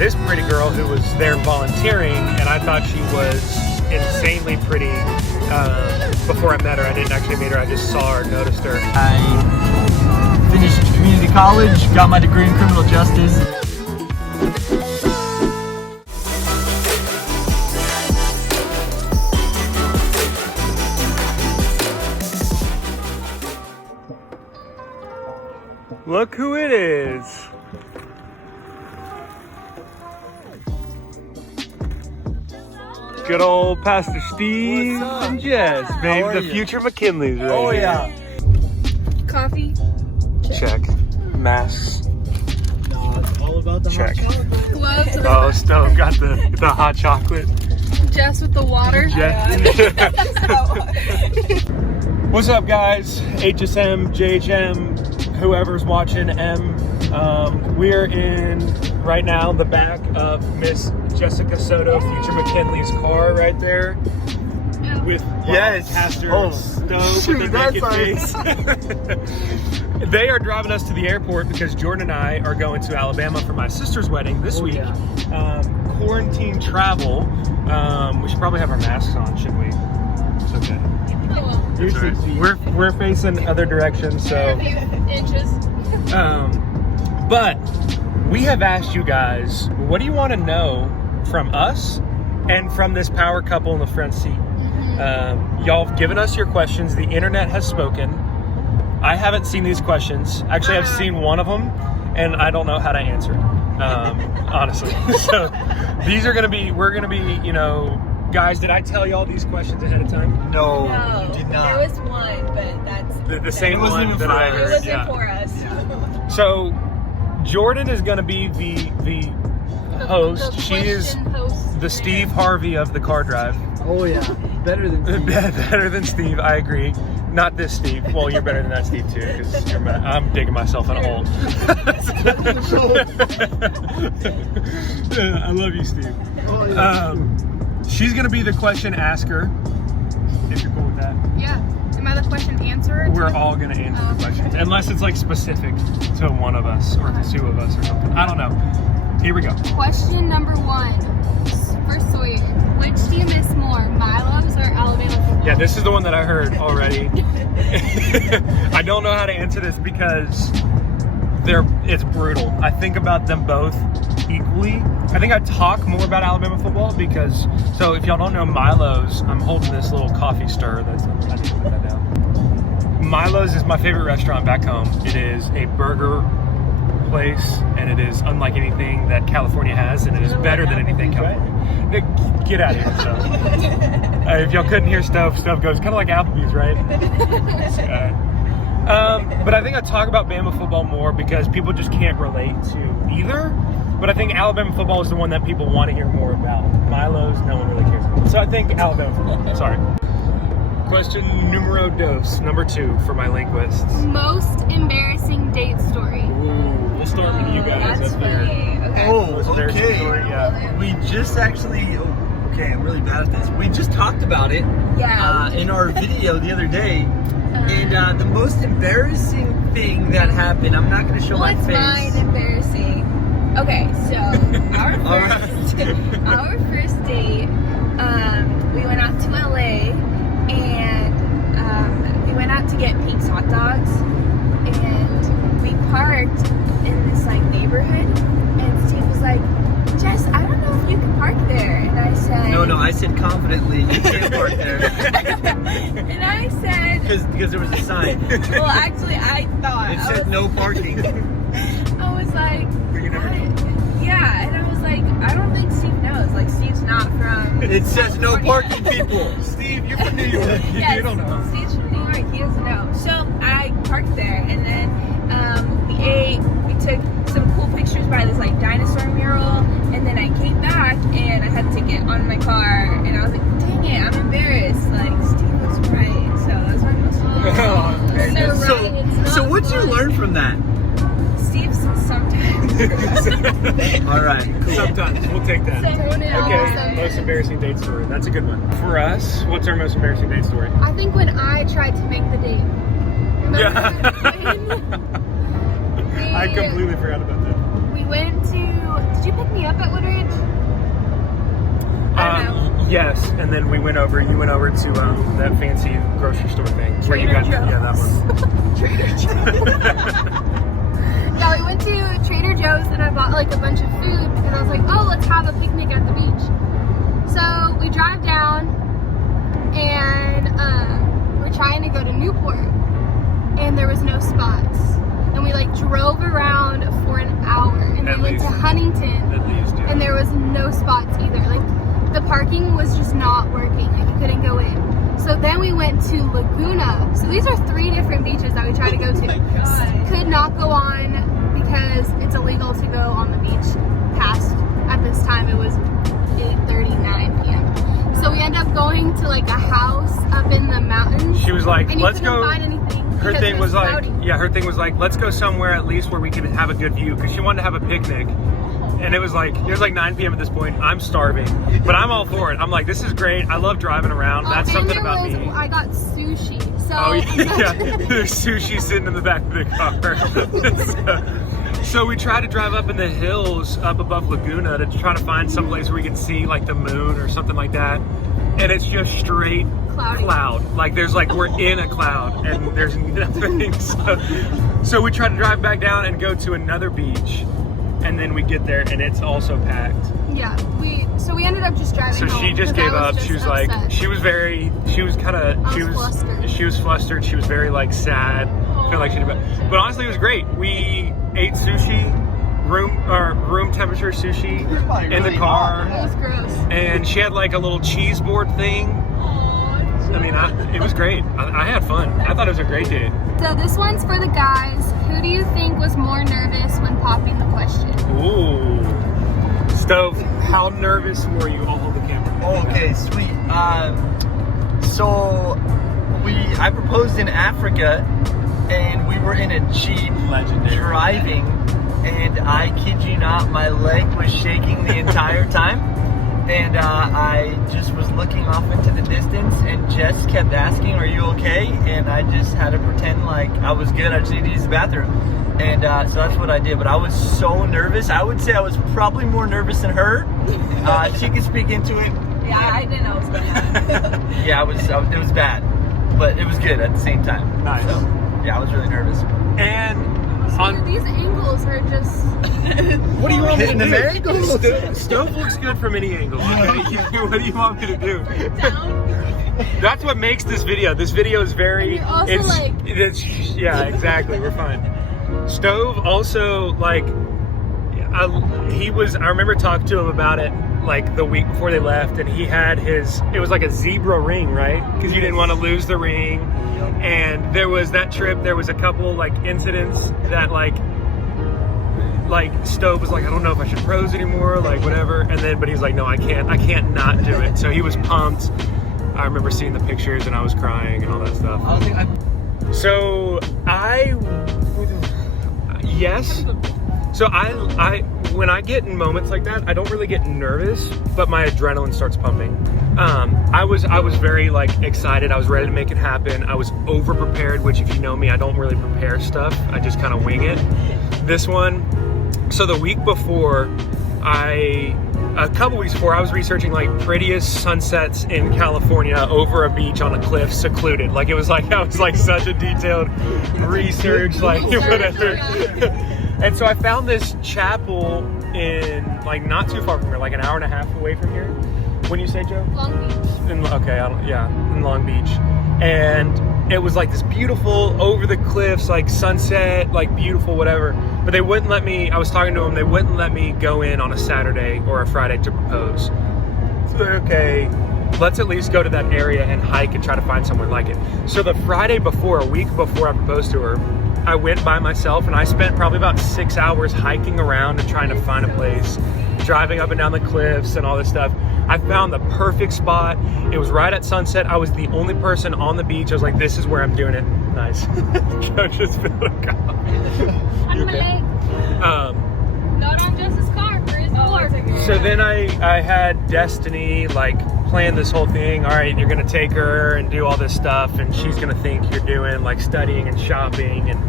this pretty girl who was there volunteering, and I thought she was insanely pretty before I met her. I didn't actually meet her, I just saw her, noticed her. I finished community college, got my degree in criminal justice. Look who it is. Good old Pastor Steve and Jess, babe. The future McKinley's right Oh here. yeah. Coffee. Check. Masks. No, it's all about the Check. hot chocolate. Gloves. Oh, Stone got the hot chocolate. Jess with the water. What's up, guys? HSM, JHM, whoever's watching M. We're in right now the back of Miss Jessica Soto, future McKinley's car right there. With Pastor Stone with the naked face. They are driving us to the airport because Jordan and I are going to Alabama for my sister's wedding this week. Yeah. Quarantine travel. We should probably have our masks on, should we? It's okay. It's all right. We're facing other directions, so. A few inches. But we have asked you guys, what do you want to know from us and from this power couple in the front seat? Y'all have given us your questions. The internet has spoken. I haven't seen these questions. Actually, I've seen one of them, and I don't know how to answer it, honestly. So these are going to be, we're going to be, you know, guys, did I tell y'all these questions ahead of time? No, No, you did not. there was one, but that's The same wasn't one even that for I us. it heard. wasn't for us. So Jordan is going to be the host. She is the Steve Harvey of the car drive. Oh yeah, better than Steve. Better than Steve, I agree. Not this Steve. Well, you're better than that Steve too, because I'm digging myself in a hole. I love you, Steve. Oh, yeah. She's gonna be the question asker. If you're cool with that. Yeah. Am I the question answerer? We're all gonna answer the questions, unless it's like specific to one of us or the two of us or something. I don't know. Here we go. Question number 1 for Sawyer. Which do you miss more, Milo's or Alabama football? Yeah, this is the one that I heard already. I don't know how to answer this because it's brutal. I think about them both equally. I think I talk more about Alabama football because, so if y'all don't know Milo's, I'm holding this little coffee stir. I need to put that down. Milo's is my favorite restaurant back home. It is a burger place, and it is unlike anything that California has, and it is better than anything California. Get out of here, Stove. If y'all couldn't hear Stove goes kind of like Applebee's, right? But I think I talk about Bama football more because people just can't relate to either. But I think Alabama football is the one that people want to hear more about. Milo's, no one really cares about. So I think Alabama football. Sorry. Question numero dos, number 2 for my linguists. Most embarrassing date story. Ooh, we'll start with you guys That's up here. funny. Okay. Oh, Most embarrassing okay. story, yeah. We just actually, okay, I'm really bad at this. We just talked about it Yeah. in our video the other day. And the most embarrassing thing that happened, I'm not going to show my What's face. mine embarrassing? Okay, so our Alright. our first date, we went out to LA and we went out to get Pete's hot dogs, and we parked in this like neighborhood, and Steve was like, Jess, I don't know if you can park there, and I said, No, I said confidently, you can't park there. and I said, Because there was a sign. well, actually, I thought It I said was, no parking. I was like, But you never know. yeah, and I was like, I don't think Steve knows. Like, Steve's not from. It says no California. parking, people. Steve, you're from New York. Yes, You don't know. Steve's from New York. He doesn't know. So I parked there, and then we ate. We took some cool pictures by this like dinosaur mural, and then I came back and I had to get on my car, and I was like, dang it, I'm embarrassed. Like Steve was right. So that was my most. So what'd you learn from that? Steve's sometimes. All right, cool. Sometimes we'll take that. Okay, most embarrassing date story. That's a good one. For us, what's our most embarrassing date story? I think when I tried to make the date. Remember Yeah. when I completely forgot about that. we went to. Did you pick me up at Woodridge? I don't know. Yes, and then you went over to that fancy grocery store thing. Where you Trader got, Joe's. yeah, that one. Trader Joe's. Yeah, we went to Trader Joe's and I bought like a bunch of food because I was like, oh, let's have a picnic at the beach. So we drive down and we're trying to go to Newport and there was no spots. And we like drove around for an hour and At we went least. to Huntington At least, yeah. and there was no spots either. Like the parking was just not working. Like you couldn't go in. So then we went to Laguna. So these are 3 different beaches that we tried to go to. Could not go on because it's illegal to go on the beach past, at this time it was 8:39 p.m. So we end up going to like a house up in the mountains. She was like, and you let's couldn't go. find anything Her because thing it was like, cloudy. yeah, her thing was like, let's go somewhere at least where we can have a good view, because she wanted to have a picnic. And it was like 9 p.m. at this point. I'm starving, but I'm all for it. I'm like, this is great. I love driving around. That's And something there about was, me. I got sushi. So Oh yeah, there's sushi sitting in the back of the car. So we tried to drive up in the hills up above Laguna to try to find some place where we can see like the moon or something like that. And it's just straight Cloudy. cloud. Like there's like, we're in a cloud and there's nothing. So we tried to drive back down and go to another beach. And then we get there and it's also packed. Yeah, we ended up just driving So home she just 'cause I gave up. just She was like, upset. she was flustered. She was very like sad. Felt like she did bad. But honestly, it was great. We ate sushi, room temperature sushi in the car. It was gross. And she had like a little cheese board thing. I mean, it was great. I had fun. I thought it was a great date. So this one's for the guys. Who do you think was more nervous when popping the question? Ooh. Stove, how nervous were you? I'll hold the camera. Oh, okay, sweet. So I proposed in Africa, and we were in a Jeep Legendary. driving, and I kid you not, my leg was shaking the entire time. And I just was looking off into the distance, and Jess kept asking, "Are you okay?" And I just had to pretend like I was good. I just needed to use the bathroom. And so that's what I did. But I was so nervous. I would say I was probably more nervous than her. She could speak into it. Yeah, I didn't know it was going to happen. Yeah, it was bad, but it was good at the same time. Nice. So, yeah, I was really nervous. And on These angles are just... what do you want me to Hitting them angles. do? Stove looks good from any angle. Okay? What do you want me to do? That's what makes this video. This video is very. You're also yeah, exactly. We're fine. Stove also like. I remember talking to him about it like the week before they left, and he had it was like a zebra ring, right? Because you didn't want to lose the ring. And there was that trip, there was a couple like incidents that like Stove was like, I don't know if I should pros anymore, like whatever. And then, but he was like, no, I can't not do it. So he was pumped. I remember seeing the pictures and I was crying and all that stuff. So yes. So I when I get in moments like that, I don't really get nervous, but my adrenaline starts pumping. I was very like excited. I was ready to make it happen. I was over prepared, which if you know me, I don't really prepare stuff. I just kind of wing it. This one, so the week before, a couple weeks before, I was researching like prettiest sunsets in California over a beach on a cliff, secluded. Like it was like, I was like such a detailed research, like whatever. And so I found this chapel in like not too far from here, like an hour and a half away from here. When you say, Joe? Long Beach. In Long Beach. And it was like this beautiful over the cliffs, like sunset, like beautiful, whatever. But they wouldn't let me, I was talking to them, they wouldn't let me go in on a Saturday or a Friday to propose. So they're okay, let's at least go to that area and hike and try to find somewhere like it. So the Friday before, a week before I proposed to her, I went by myself and I spent probably about 6 hours hiking around and trying to find a place, driving up and down the cliffs and all this stuff. I found the perfect spot. It was right at sunset. I was the only person on the beach. I was like, this is where I'm doing it. Nice. Joe just spilled a coffee. On my leg. Not on Jess's car for his floor. So then I had Destiny like plan this whole thing. All right, you're gonna take her and do all this stuff, and she's gonna think you're doing like studying and shopping, and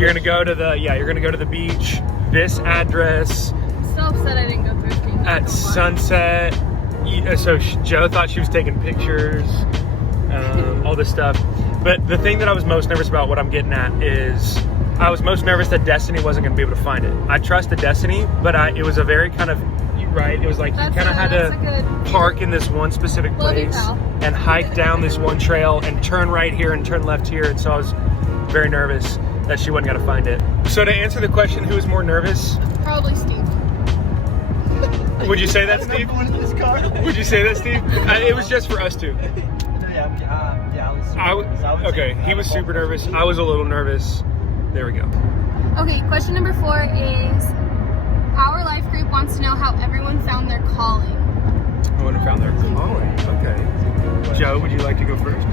you're gonna go to the beach. this address So upset I didn't go thrifting. at sunset. So Joe thought she was taking pictures, all this stuff. But the thing that I was most nervous about, what I'm getting at, is I was most nervous that Destiny wasn't going to be able to find it. I trusted Destiny, but it was a very kind of, right, it was like you kind of had to park in this one specific place and hike down this one trail and turn right here and turn left here. And so I was very nervous that she wasn't going to find it. So to answer the question, who was more nervous? Probably Steve. Would you say that, Steve? Would you say that, Steve? It was just for us two. Okay, he was super nervous. I was a little nervous. There we go. Okay, question number 4 is, our life group wants to know how everyone found their calling. Everyone found their calling. Okay. Joe, would you like to go first?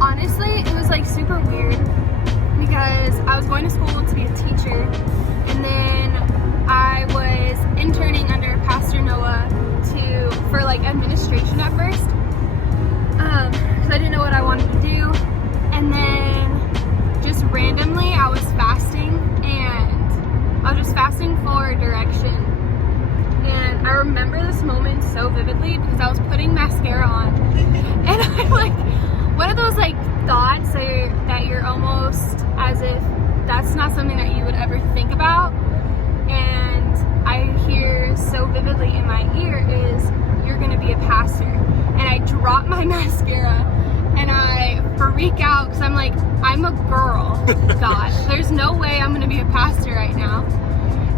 Honestly, it was like super weird because I was going to school to be a teacher, and then I was interning under Pastor Noah for like administration at first. So I didn't know what I wanted to do, and then just randomly I was fasting, and I was just fasting for direction. And I remember this moment so vividly because I was putting mascara on, and I'm like, one of those like thoughts that you're almost as if that's not something that you would ever think about, and I hear so vividly in my ear is, you're gonna be a pastor. And I drop my mascara and I freak out because I'm like, I'm a girl, God, there's no way I'm gonna be a pastor right now.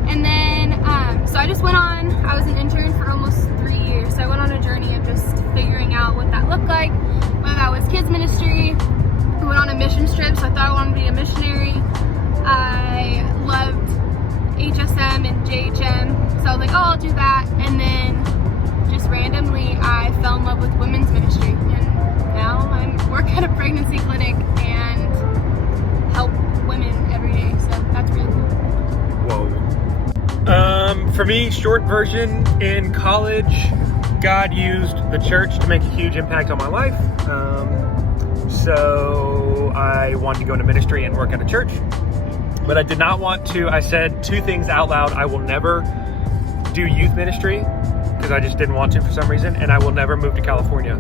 And then so I just went on, I was an intern for almost 3 years, so I went on a journey of just figuring out what that looked like, whether that was kids ministry. We went on a mission trip, so I thought I wanted to be a missionary. I loved HSM and JHM, so I was like, oh, I'll do that. And then just randomly I fell in love with women's ministry, and now I work at a pregnancy clinic and help women every day, so that's really cool. Whoa. For me, short version, in college, God used the church to make a huge impact on my life. So I wanted to go into ministry and work at a church, but I did not want to. I said 2 things out loud. I will never do youth ministry because I just didn't want to for some reason, and I will never move to California.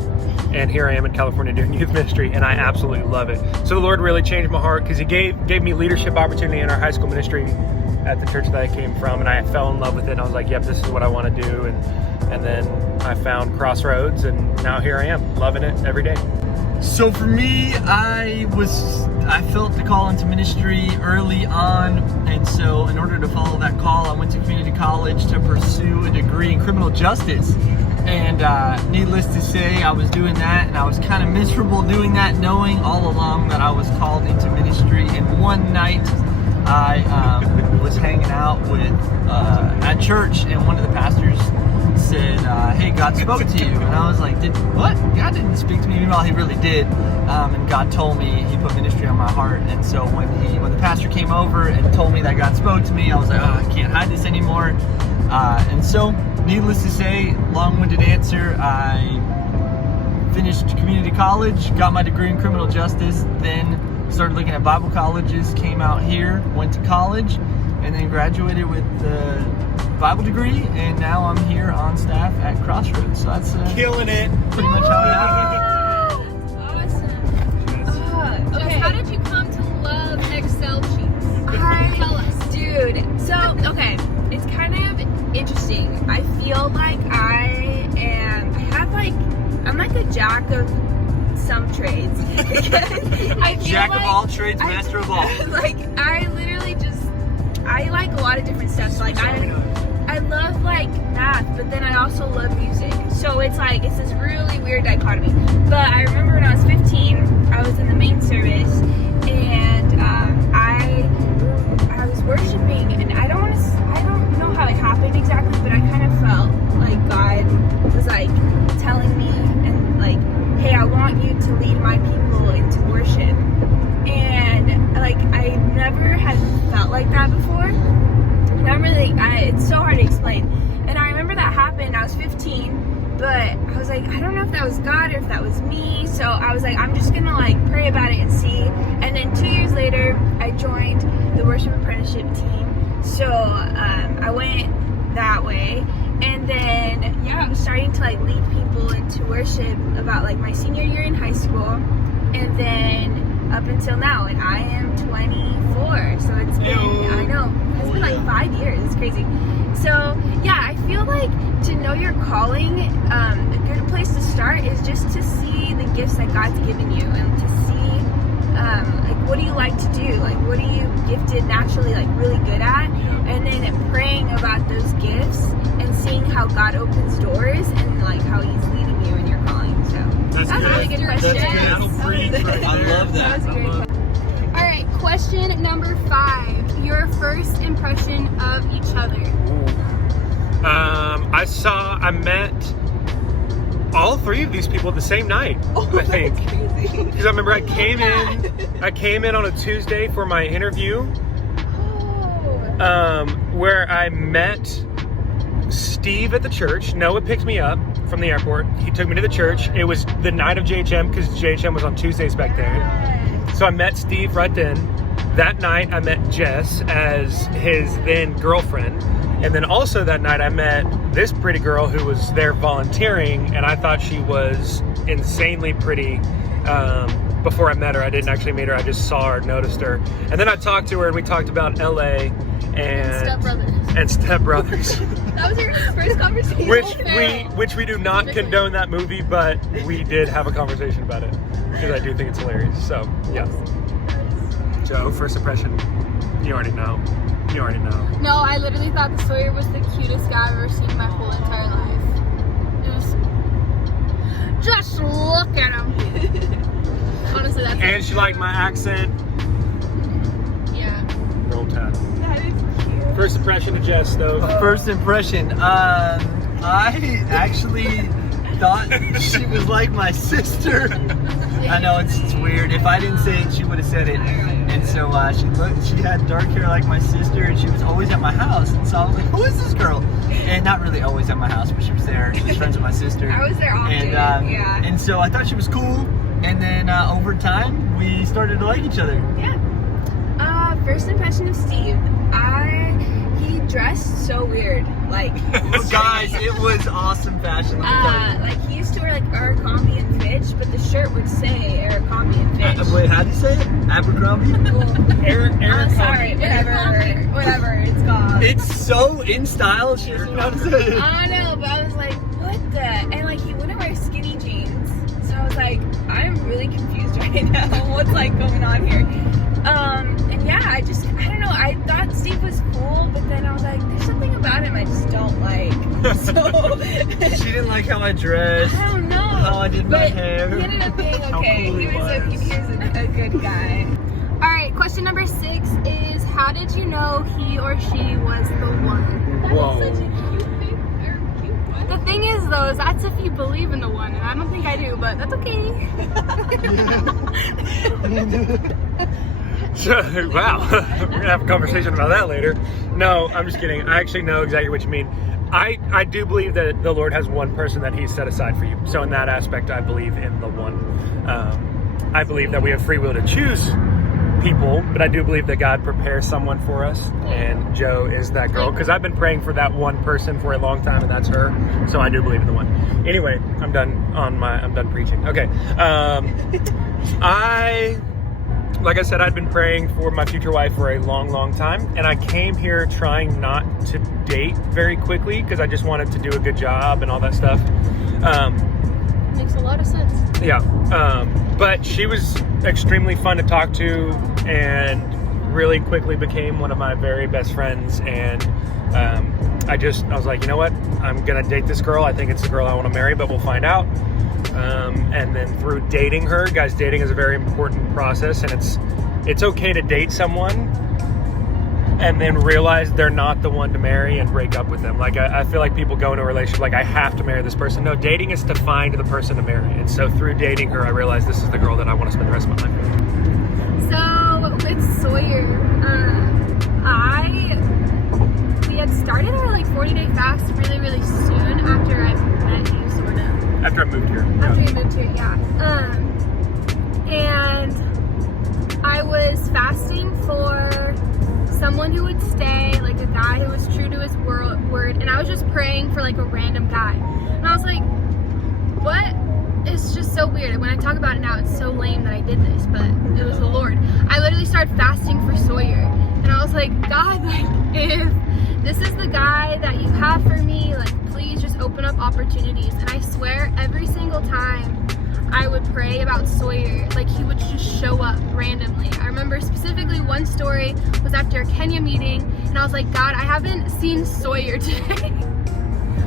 And here I am in California doing youth ministry, and I absolutely love it. So the Lord really changed my heart because He gave me leadership opportunity in our high school ministry at the church that I came from, and I fell in love with it. And I was like, yep, this is what I want to do. And then I found Crossroads, and now here I am, loving it every day. So for me, I felt the call into ministry early on, and so in order to follow that call, I went to community college to pursue a degree in criminal justice. And needless to say, I was doing that, and I was kind of miserable doing that, knowing all along that I was called into ministry. And one night, I was hanging out at church, and one of the pastors said, hey, God spoke to you. And I was like, what? God didn't speak to me. Meanwhile, He really did. And God told me, He put ministry on my heart. And so when the pastor came over and told me that God spoke to me, I was like, I can't hide this anymore. And so, needless to say, long-winded answer, I finished community college, got my degree in criminal justice, then started looking at Bible colleges, came out here, went to college, and then graduated with the Bible degree, and now I'm here on staff at Crossroads. So that's Killing it. pretty much how it happened. Awesome. Okay. How did you come to love Excel sheets? Tell us. Dude, so, okay, it's kind of interesting. I feel like I'm like a jack of some trades. I feel Jack like of all trades, master of all. Like, I literally I like a lot of different stuff. So, like, I love, like, math, but then I also love music. So it's like, it's this really weird dichotomy. But I remember when I was 15, I was in the main service, and I was worshiping, and I don't know how it happened exactly, but I kind of felt like God was, like, telling me, and, like, hey, I want you to lead my people into worship. And, like, I never had felt like that before. It's so hard to explain. And I remember that happened, I was 15, but I was like, I don't know if that was God or if that was me. So I was like, I'm just gonna, like, pray about it and see. And then 2 years later, I joined the worship apprenticeship team. So I went that way. And then I'm starting to like lead people into worship about like my senior year in high school, and then up until now, and I am 24. So it's been it's been like 5 years. It's crazy. So yeah, I feel like to know your calling, a good place to start is just to see the gifts that God's given you, and to see like what do you like to do, like what are you gifted naturally, like really good at, and then praying about those gifts and seeing how God opens doors and like how He's leading you in your calling. So that's a really good question. I love that. That was a great question. All right, question number 5. Your first impression of each other. I met all 3 of these people the same night. I think because I remember I came in on a Tuesday for my interview, where I met Steve at the church. Noah picked me up from the airport. He took me to the church. It was the night of JHM because JHM was on Tuesdays back then. So I met Steve right then. That night I met Jess as his then girlfriend. And then also that night I met this pretty girl who was there volunteering, and I thought she was insanely pretty. Before I met her, I didn't actually meet her. I just saw her, noticed her. And then I talked to her, and we talked about LA and Step Brothers. That was your first conversation. which we do not condone that movie, but we did have a conversation about it because I do think it's hilarious. So yeah. Joe, first impression, you already know. You already know. No, I literally thought the Sawyer was the cutest guy I've ever seen in my whole entire life. It was just look at him. Honestly, that's and she liked my accent. Yeah. Roll Tide. That is cute. First impression of Jess, though. First impression. I actually thought she was like my sister. I know it's weird. If I didn't say it, she would have said it. And so she had dark hair like my sister, and she was always at my house. And so I was like, who is this girl? And not really always at my house, but she was there. She was friends with my sister. I was there often. And, and so I thought she was cool. And then over time, we started to like each other. Yeah. First impression of Steve. He dressed so weird. Like, guys, it was awesome fashion. Let me tell you. like he used to wear like Abercrombie and Fitch, but the shirt would say Abercrombie and Fitch. Wait, how do you say it? Abercrombie? Sorry, whatever it's called. It's so in style. She doesn't know how to say it. I don't know, but I was like, what the? And like he wouldn't wear skinny jeans, so I was like, I'm really confused right now. What's like going on here? And yeah, I don't know. I thought Steve was cool, but then I was like, there's something about him I just don't like. So she didn't like how I dressed. I don't know. How I did my hair. He ended up being How okay. cool He was a good guy. All right, question number 6 is, how did you know he or she was the one? Whoa. That's such a cute one. The thing is, though, is that's if you believe in the one, and I don't think I do, but that's okay. Wow. We're going to have a conversation about that later. No, I'm just kidding. I actually know exactly what you mean. I do believe that the Lord has one person that He's set aside for you. So in that aspect, I believe in the one. I believe that we have free will to choose people, but I do believe that God prepares someone for us, and Joe is that girl, because I've been praying for that one person for a long time, and that's her. So I do believe in the one. Anyway, I'm done preaching. Okay. Like I said, I'd been praying for my future wife for a long, long time, and I came here trying not to date very quickly because I just wanted to do a good job and all that stuff. Makes a lot of sense. Yeah, but she was extremely fun to talk to and really quickly became one of my very best friends, and I was like, you know what, I'm gonna date this girl. I think it's the girl I want to marry, but we'll find out. And then through dating her, guys, dating is a very important process, and it's okay to date someone and then realize they're not the one to marry and break up with them. Like, I feel like people go into a relationship like, I have to marry this person. No, dating is to find the person to marry. And so through dating her, I realized this is the girl that I want to spend the rest of my life with. So with Sawyer, we had started our like 40-day fast really, really soon after I met you, sort of. After I moved here. After you moved here, yeah. And I was fasting for someone who would stay, like a guy who was true to his word, and I was just praying for like a random guy. And I was like, what? It's just so weird. When I talk about it now, it's so lame that I did this, but it was the Lord. I literally started fasting for Sawyer, and I was like, God, like, if this is the guy that you have for me, like, please just open up opportunities. And I swear, every single time I would pray about Sawyer, like, he would just show up randomly. I remember specifically one story was after a Kenya meeting, and I was like, God, I haven't seen Sawyer today.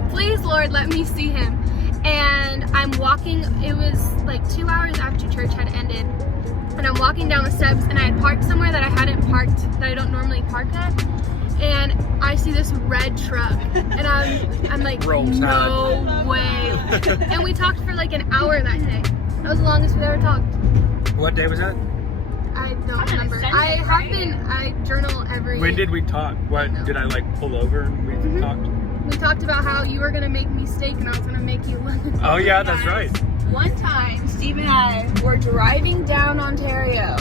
Please, Lord, let me see him. And I'm walking, it was like 2 hours after church had ended, and I'm walking down the steps, and I had parked somewhere that I hadn't parked, that I don't normally park at, and I see this red truck, and I'm like, no way. And we talked for like an hour that day. That was the longest we've ever talked. What day was that? I don't remember. I journal every. When did we talk? What, did I like pull over and we talked? We talked about how you were gonna make me steak and I was gonna make you lunch. Oh yeah, that's right. One time, Steve and I were driving down Ontario.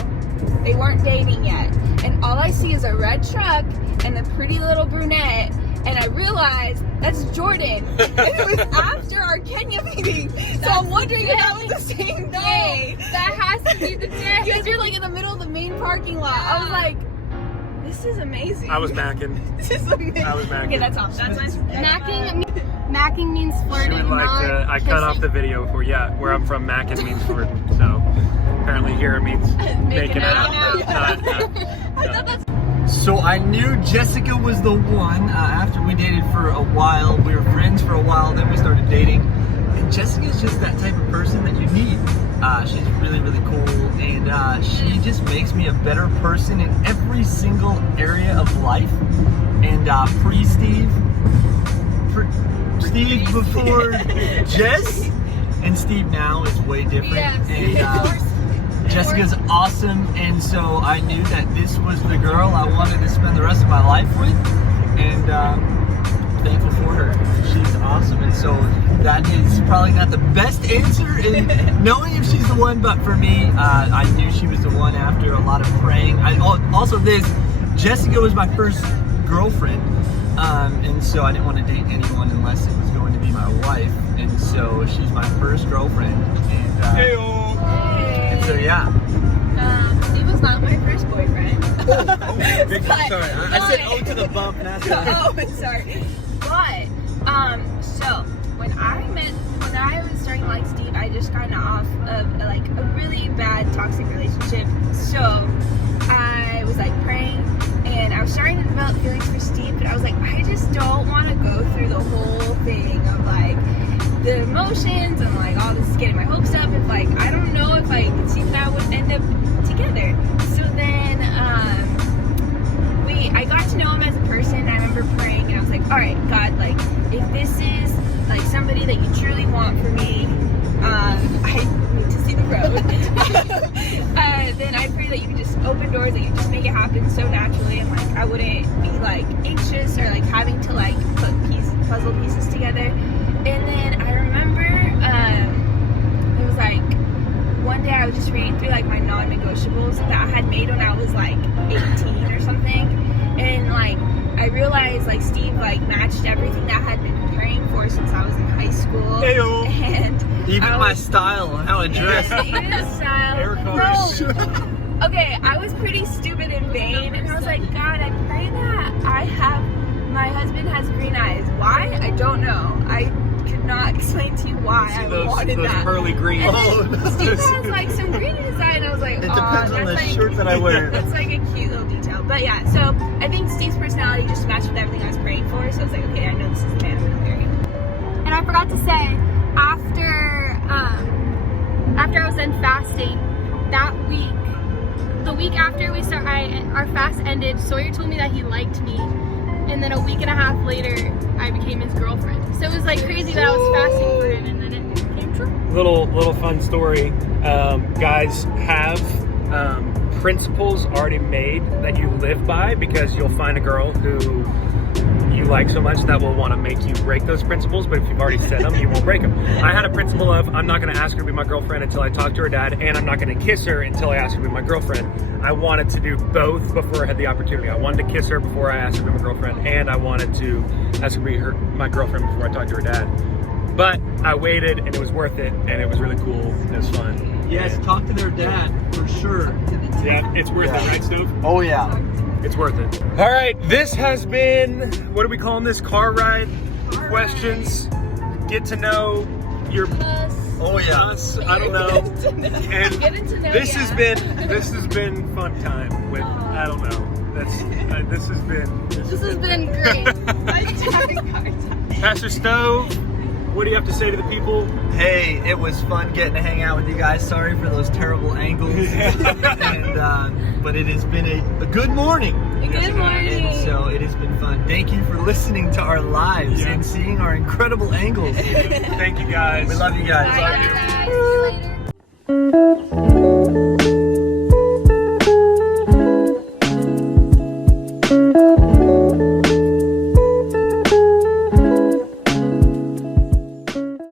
They weren't dating yet. And all I see is a red truck and a pretty little brunette. And I realized that's Jordan. And it was after our Kenya meeting. So I'm wondering if that was the same day. That has to be the day. Because you're like in the middle of the main parking lot. I was like, this is amazing. I was macking. This is amazing. I was macking. Okay, that's awesome. That's Macking means flirting. She would like not I cut off the video for, where I'm from, macking means flirting. So apparently here it means making out. I thought that's So I knew Jessica was the one after we dated for a while. We were friends for a while, then we started dating. And Jessica's just that type of person that you need. She's really, really cool, and she just makes me a better person in every single area of life. And Steve before Jess, and Steve now is way different. Yes. And Jessica's awesome, and so I knew that this was the girl I wanted to spend the rest of my life with, and thankful for her. She's awesome, and so that is probably not the best answer in knowing if she's the one, but for me, I knew she was the one after a lot of praying. Jessica was my first girlfriend, and so I didn't want to date anyone unless it was going to be my wife, and so she's my first girlfriend, and so yeah. Steve was not my first boyfriend. Sorry, I said oh to the bump, not to sorry. But so when I was starting to like Steve, I just gotten off of like a really bad toxic relationship. So I was like praying, and I was starting to develop feelings for Steve, but I was like, I just don't want to go through the whole thing of like the emotions and like all this getting my hopes up. If like I don't know if like Steve and I would end up together. So then I got to know him as a person, and I remember praying, and I was like, all right, God, like if this is like somebody that you truly want for me, I need to see the road. Then I pray that you can just open doors, that you just make it happen so naturally, and like I wouldn't be like anxious or like having to like put puzzle pieces together. And then I remember it was like one day I was just reading through like my non-negotiables that I had made when I was like 18 or something, and like I realized like Steve like matched everything that I had been praying for since I was in high school. Heyo. And Even my style and how I dress. Even the style. Hair colors. No. Okay, I was pretty stupid and vain, and I was like, God, I pray that my husband has green eyes. Why? I don't know. I could not explain to you why I wanted those that. pearly green. Steve has like some green in his eye, and I was like, It depends on the shirt that I wear. That's like a cute little detail. But yeah, so I think Steve's personality just matched with everything I was praying for. So I was like, okay, I know this is the man I'm gonna marry. And I forgot to say, after I was done fasting, that week, the week after our fast ended, Sawyer told me that he liked me, and then a week and a half later, I became his girlfriend. So it was like crazy that I was fasting for him, and then it came true. Little fun story. Guys have principles already made that you live by, because you'll find a girl who you like so much that will want to make you break those principles, but if you've already said them, you won't break them. I had a principle of I'm not going to ask her to be my girlfriend until I talk to her dad, and I'm not going to kiss her until I ask her to be my girlfriend. I wanted to do both before I had the opportunity. I wanted to kiss her before I asked her to be my girlfriend, and I wanted to ask her to be my girlfriend before I talked to her dad. But I waited, and it was worth it, and it was really cool. It was fun. Yes, talk to their dad for sure. Yeah, it's worth it, right, Stove? Oh yeah. It's worth it. All right, this has been, what are we calling this? Car ride questions. Get to know your Oh yeah. us. I don't know. And Getting to know this ya. has been fun time with I don't know. That's this has been great. Pastor Stove. What do you have to say to the people? Hey, it was fun getting to hang out with you guys. Sorry for those terrible angles. and, but it has been a good morning. Good morning. And so it has been fun. Thank you for listening to our lives and seeing our incredible angles. Thank you guys. We love you guys. Bye, guys. See you later.